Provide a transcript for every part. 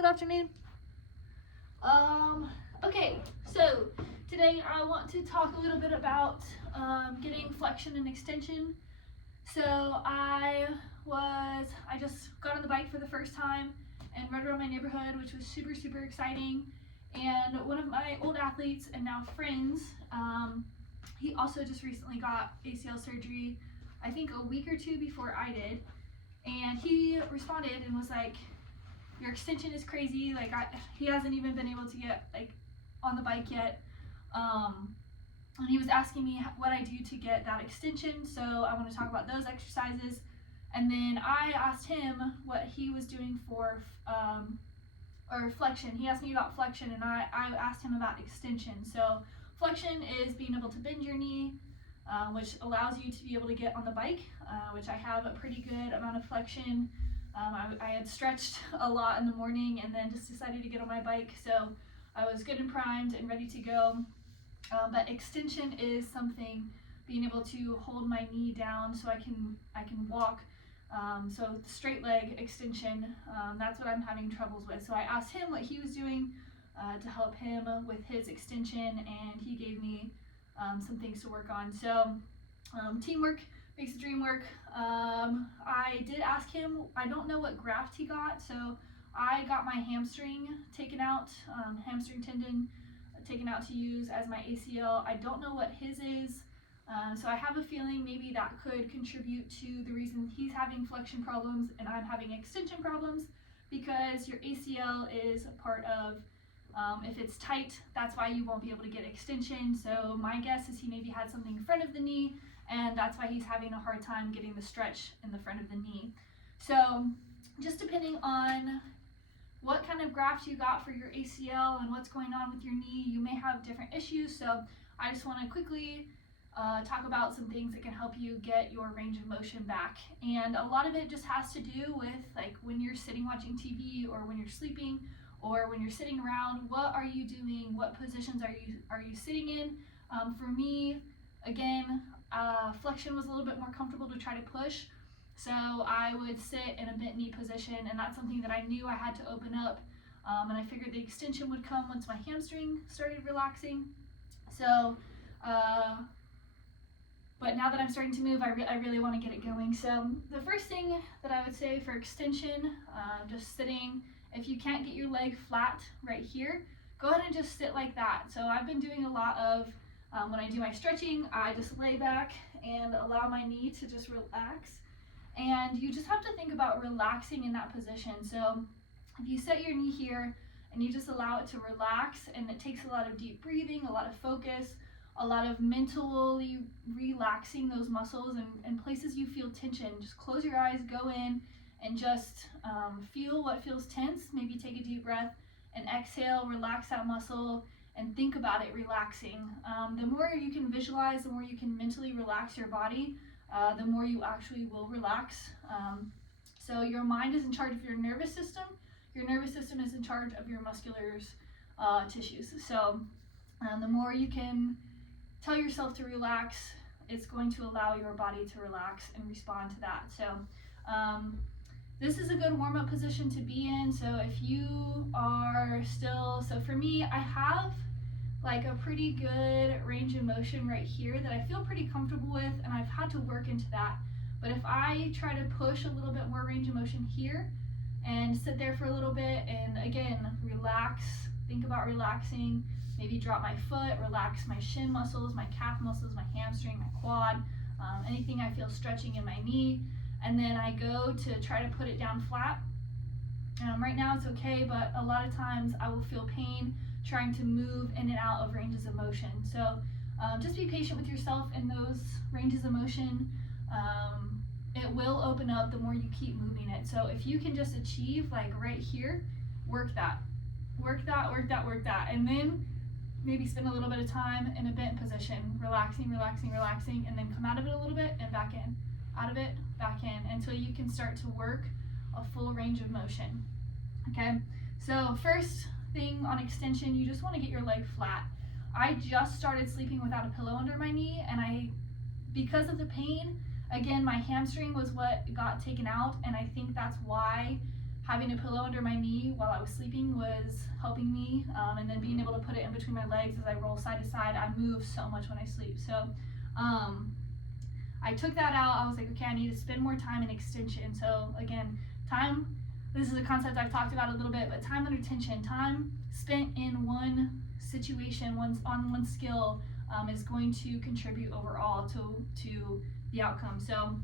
good afternoon. Okay, so today I want to talk a little bit about getting flexion and extension. So I just got on the bike for the first time and rode around my neighborhood, which was super exciting. And one of my old athletes and now friends, he also just recently got ACL surgery, I think a week or two before I did. And he responded and was like, your extension is crazy. Like he hasn't even been able to get like on the bike yet. And he was asking me what I do to get that extension. So I want to talk about those exercises. And then I asked him what he was doing for or flexion. He asked me about flexion and I asked him about extension. So flexion is being able to bend your knee, which allows you to be able to get on the bike, which I have a pretty good amount of flexion. I had stretched a lot in the morning and then just decided to get on my bike, so I was good and primed and ready to go. But extension is something, being able to hold my knee down so I can walk. So straight leg extension, that's what I'm having troubles with. So I asked him what he was doing to help him with his extension, and he gave me some things to work on. So teamwork makes the dream work. I did ask him, I don't know what graft he got, so I got my hamstring taken out, hamstring tendon taken out to use as my ACL. I don't know what his is, so I have a feeling maybe that could contribute to the reason he's having flexion problems and I'm having extension problems, because your ACL is a part of, if it's tight, that's why you won't be able to get extension. So my guess is he maybe had something in front of the knee, and that's why he's having a hard time getting the stretch in the front of the knee. So just depending on what kind of graft you got for your ACL and what's going on with your knee, you may have different issues. So I just want to quickly talk about some things that can help you get your range of motion back. And a lot of it just has to do with like when you're sitting watching TV or when you're sleeping or when you're sitting around, what are you doing? What positions are you sitting in? For me, again, flexion was a little bit more comfortable to try to push. So I would sit in a bent knee position, and that's something that I knew I had to open up. And I figured the extension would come once my hamstring started relaxing. So, but now that I'm starting to move, I really want to get it going. So the first thing that I would say for extension, just sitting, if you can't get your leg flat right here, go ahead and just sit like that. So I've been doing a lot of, when I do my stretching, I just lay back and allow my knee to just relax. And you just have to think about relaxing in that position. So if you set your knee here and you just allow it to relax, and it takes a lot of deep breathing, a lot of focus, a lot of mentally relaxing those muscles and places you feel tension. Just close your eyes, go in, and just feel what feels tense. Maybe take a deep breath and exhale, relax that muscle, and think about it relaxing. The more you can visualize, the more you can mentally relax your body, the more you actually will relax. So your mind is in charge of your nervous system. Your nervous system is in charge of your muscular tissues. So the more you can tell yourself to relax, it's going to allow your body to relax and respond to that. So this is a good warm-up position to be in. So if you are still, so for me, I have like a pretty good range of motion right here that I feel pretty comfortable with, and I've had to work into that. But if I try to push a little bit more range of motion here and sit there for a little bit, and again, relax, think about relaxing, maybe drop my foot, relax my shin muscles, my calf muscles, my hamstring, my quad, anything I feel stretching in my knee, and then I go to try to put it down flat. Right now it's okay, but a lot of times I will feel pain trying to move in and out of ranges of motion. So just be patient with yourself in those ranges of motion. It will open up the more you keep moving it. So if you can just achieve like right here, work that, and then maybe spend a little bit of time in a bent position, relaxing, and then come out of it a little bit and back in, out of it, back in, until you can start to work a full range of motion. Okay, so first thing on extension, you just want to get your leg flat. I just started sleeping without a pillow under my knee, and because of the pain, again, my hamstring was what got taken out, and I think that's why having a pillow under my knee while I was sleeping was helping me, and then being able to put it in between my legs as I roll side to side. I move so much when I sleep. So I took that out. I was like, okay, I need to spend more time in extension. So again, time, this is a concept I've talked about a little bit, but time under tension, time spent in one situation, on one skill, is going to contribute overall to the outcome. So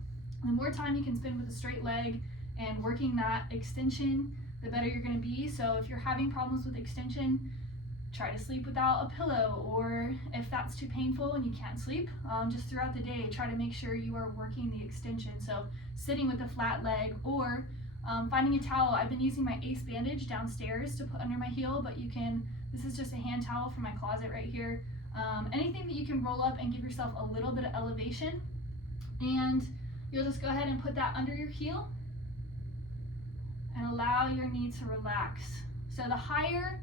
the more time you can spend with a straight leg and working that extension, the better you're going to be. So if you're having problems with extension, try to sleep without a pillow, or if that's too painful and you can't sleep, just throughout the day, try to make sure you are working the extension. So sitting with a flat leg, or finding a towel. I've been using my ACE bandage downstairs to put under my heel, but you can, this is just a hand towel from my closet right here. Anything that you can roll up and give yourself a little bit of elevation, and you'll just go ahead and put that under your heel and allow your knee to relax. So the higher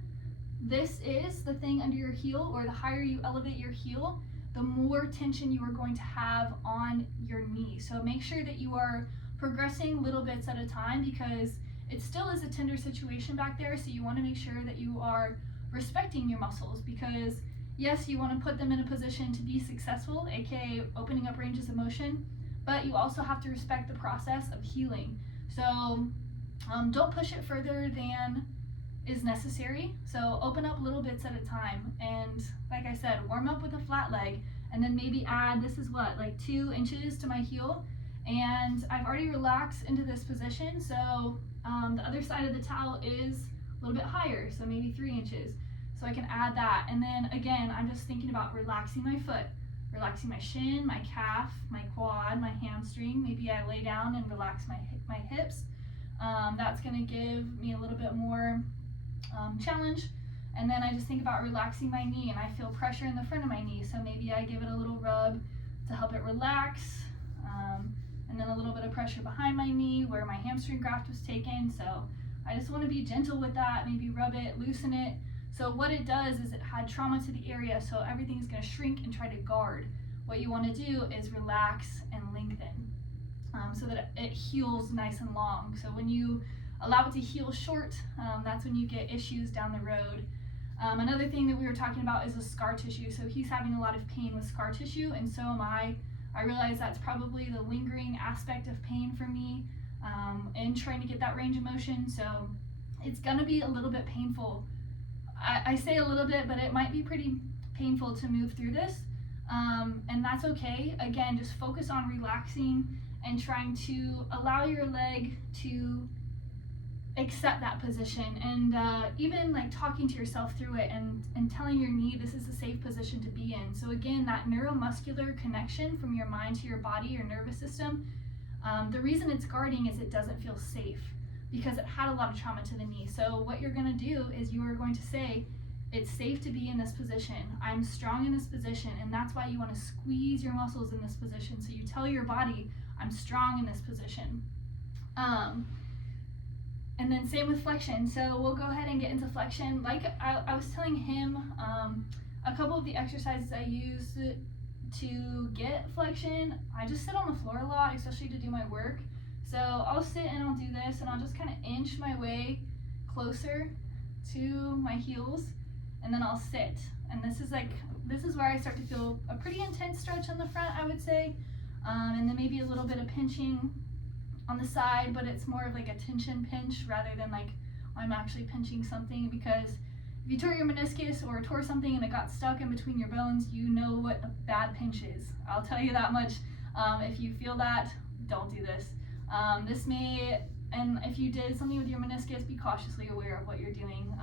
this is, the thing under your heel, or the higher you elevate your heel, the more tension you are going to have on your knee. So make sure that you are progressing little bits at a time, because it still is a tender situation back there. So you want to make sure that you are respecting your muscles, because yes, you want to put them in a position to be successful, aka opening up ranges of motion, but you also have to respect the process of healing. So don't push it further than is necessary. So open up little bits at a time, and like I said, warm up with a flat leg, and then maybe add, this is what, like 2 inches to my heel, and I've already relaxed into this position. So the other side of the towel is a little bit higher, so maybe 3 inches. So I can add that, and then again, I'm just thinking about relaxing my foot, relaxing my shin, my calf, my quad, my hamstring. Maybe I lay down and relax my hips. That's going to give me a little bit more challenge. And then I just think about relaxing my knee, and I feel pressure in the front of my knee, so maybe I give it a little rub to help it relax, and then a little bit of pressure behind my knee where my hamstring graft was taken. So I just want to be gentle with that, maybe rub it, loosen it. So what it does is it had trauma to the area, so everything is going to shrink and try to guard. What you want to do is relax and lengthen, so that it heals nice and long. So when you allow it to heal short, that's when you get issues down the road. Another thing that we were talking about is the scar tissue. So he's having a lot of pain with scar tissue, and so am I. I realize that's probably the lingering aspect of pain for me, in trying to get that range of motion. So it's gonna be a little bit painful. I say a little bit, but it might be pretty painful to move through this, and that's okay. Again, just focus on relaxing and trying to allow your leg to accept that position, and even like talking to yourself through it, and telling your knee this is a safe position to be in. So again, that neuromuscular connection from your mind to your body, your nervous system, the reason it's guarding is it doesn't feel safe, because it had a lot of trauma to the knee. So what you're going to do is you are going to say, it's safe to be in this position. I'm strong in this position, and that's why you want to squeeze your muscles in this position. So you tell your body, I'm strong in this position. And then same with flexion. So we'll go ahead and get into flexion. Like I was telling him, a couple of the exercises I use to get flexion, I just sit on the floor a lot, especially to do my work. So I'll sit and I'll do this, and I'll just kind of inch my way closer to my heels, and then I'll sit. And this is where I start to feel a pretty intense stretch on the front, I would say, and then maybe a little bit of pinching on the side, but it's more of like a tension pinch rather than like I'm actually pinching something, because if you tore your meniscus or tore something and it got stuck in between your bones, you know what a bad pinch is. I'll tell you that much. If you feel that, don't do this. This may, and if you did something with your meniscus, be cautiously aware of what you're doing.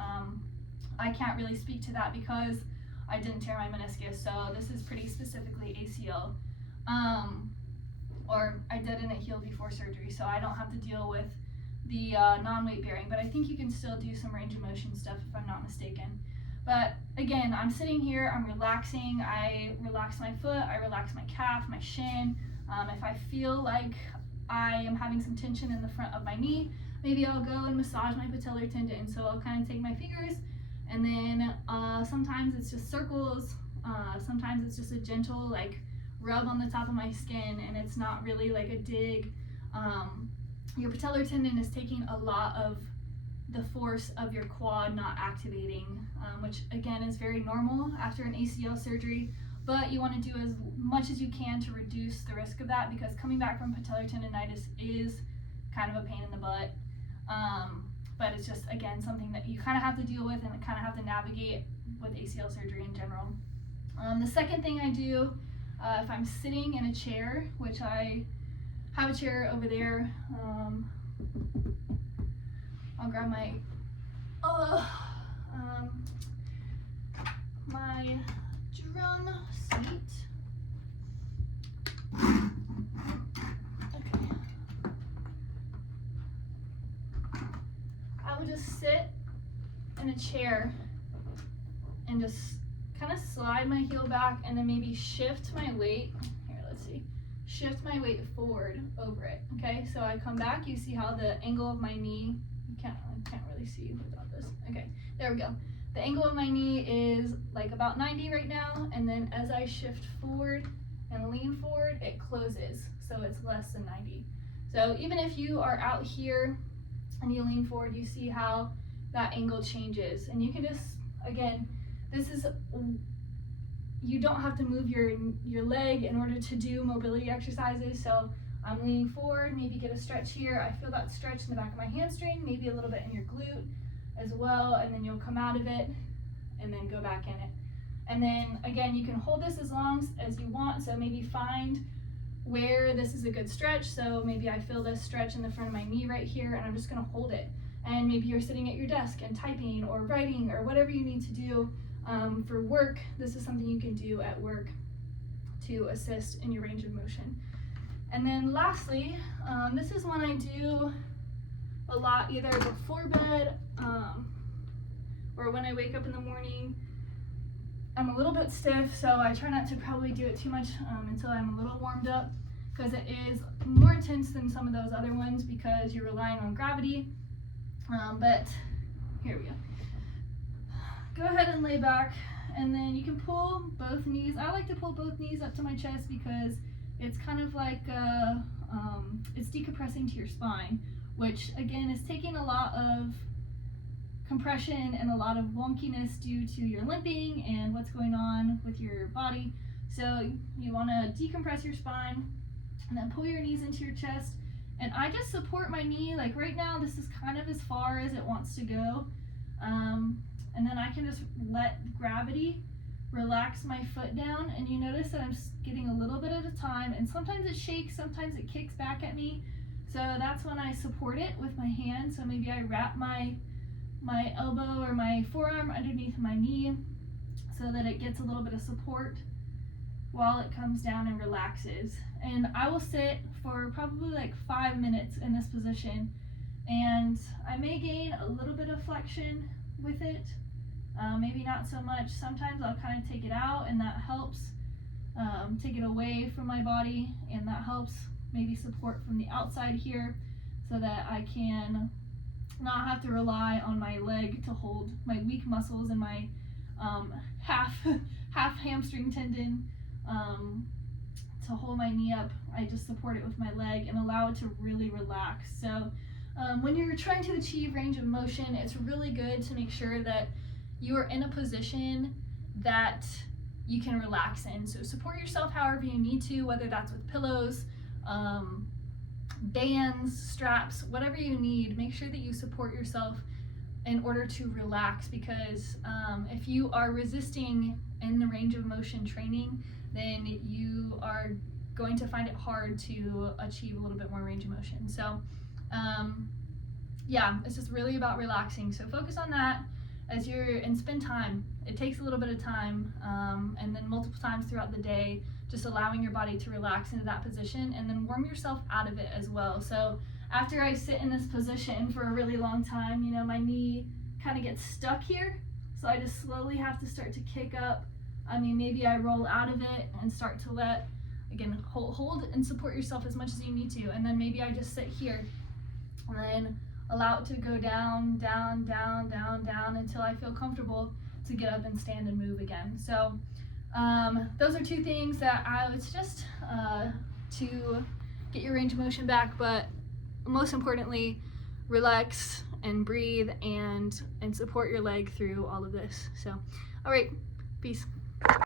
I can't really speak to that because I didn't tear my meniscus, so this is pretty specifically ACL. Or I did and it healed before surgery, so I don't have to deal with the non-weight bearing, but I think you can still do some range of motion stuff if I'm not mistaken. But again, I'm sitting here, I'm relaxing, I relax my foot, I relax my calf, my shin. If I feel like I am having some tension in the front of my knee, maybe I'll go and massage my patellar tendon. So I'll kind of take my fingers, and then sometimes it's just circles, sometimes it's just a gentle like rub on the top of my skin, and it's not really like a dig. Your patellar tendon is taking a lot of the force of your quad not activating, which again is very normal after an ACL surgery, but you want to do as much as you can to reduce the risk of that, because coming back from patellar tendonitis is kind of a pain in the butt. But it's just, again, something that you kind of have to deal with and kind of have to navigate with ACL surgery in general. The second thing I do, if I'm sitting in a chair, which I have a chair over there, I'll grab my my drum seat. Okay. I would just sit in a chair and just kind of slide my heel back and then maybe shift my weight. Here, let's see. Shift my weight forward over it. Okay, so I come back. You see how the angle of my knee, I can't really see without this. Okay, there we go. The angle of my knee is like about 90 right now, and then as I shift forward and lean forward, it closes, so it's less than 90. So even if you are out here and you lean forward, you see how that angle changes. And you can just, again, you don't have to move your leg in order to do mobility exercises. So I'm leaning forward, maybe get a stretch here. I feel that stretch in the back of my hamstring, maybe a little bit in your glute as well, and then you'll come out of it and then go back in it. And then again, you can hold this as long as you want. So maybe find where this is a good stretch. So maybe I feel this stretch in the front of my knee right here, and I'm just gonna hold it. And maybe you're sitting at your desk and typing or writing or whatever you need to do for work. This is something you can do at work to assist in your range of motion. And then lastly, this is one I do a lot either before bed or when I wake up in the morning. I'm a little bit stiff, so I try not to probably do it too much until I'm a little warmed up, because it is more intense than some of those other ones because you're relying on gravity. But here we go. Go ahead and lay back, and then you can pull both knees. I like to pull both knees up to my chest because it's kind of like it's decompressing to your spine, which again is taking a lot of compression and a lot of wonkiness due to your limping and what's going on with your body. So you want to decompress your spine and then pull your knees into your chest. And I just support my knee, like right now this is kind of as far as it wants to go, and then I can just let gravity relax my foot down, and you notice that I'm getting a little bit at a time, and sometimes it shakes, sometimes it kicks back at me. So that's when I support it with my hand. So maybe I wrap my elbow or my forearm underneath my knee so that it gets a little bit of support while it comes down and relaxes. And I will sit for probably like 5 minutes in this position, and I may gain a little bit of flexion with it, maybe not so much. Sometimes I'll kind of take it out, and that helps take it away from my body, and that helps maybe support from the outside here so that I can not have to rely on my leg to hold my weak muscles and my half hamstring tendon to hold my knee up. I just support it with my leg and allow it to really relax. So when you're trying to achieve range of motion, it's really good to make sure that you are in a position that you can relax in. So support yourself however you need to, whether that's with pillows, bands, straps, whatever you need. Make sure that you support yourself in order to relax, because if you are resisting in the range of motion training, then you are going to find it hard to achieve a little bit more range of motion. So yeah, it's just really about relaxing. So focus on that and spend time. It takes a little bit of time, and then multiple times throughout the day, just allowing your body to relax into that position, and then warm yourself out of it as well. So after I sit in this position for a really long time, you know, my knee kind of gets stuck here. So I just slowly have to start to kick up. I mean, maybe I roll out of it and start to again, hold and support yourself as much as you need to. And then maybe I just sit here and then allow it to go down, down, down, down, down until I feel comfortable to get up and stand and move again. So those are two things that it's just to get your range of motion back, but most importantly, relax and breathe and support your leg through all of this. So, all right, peace.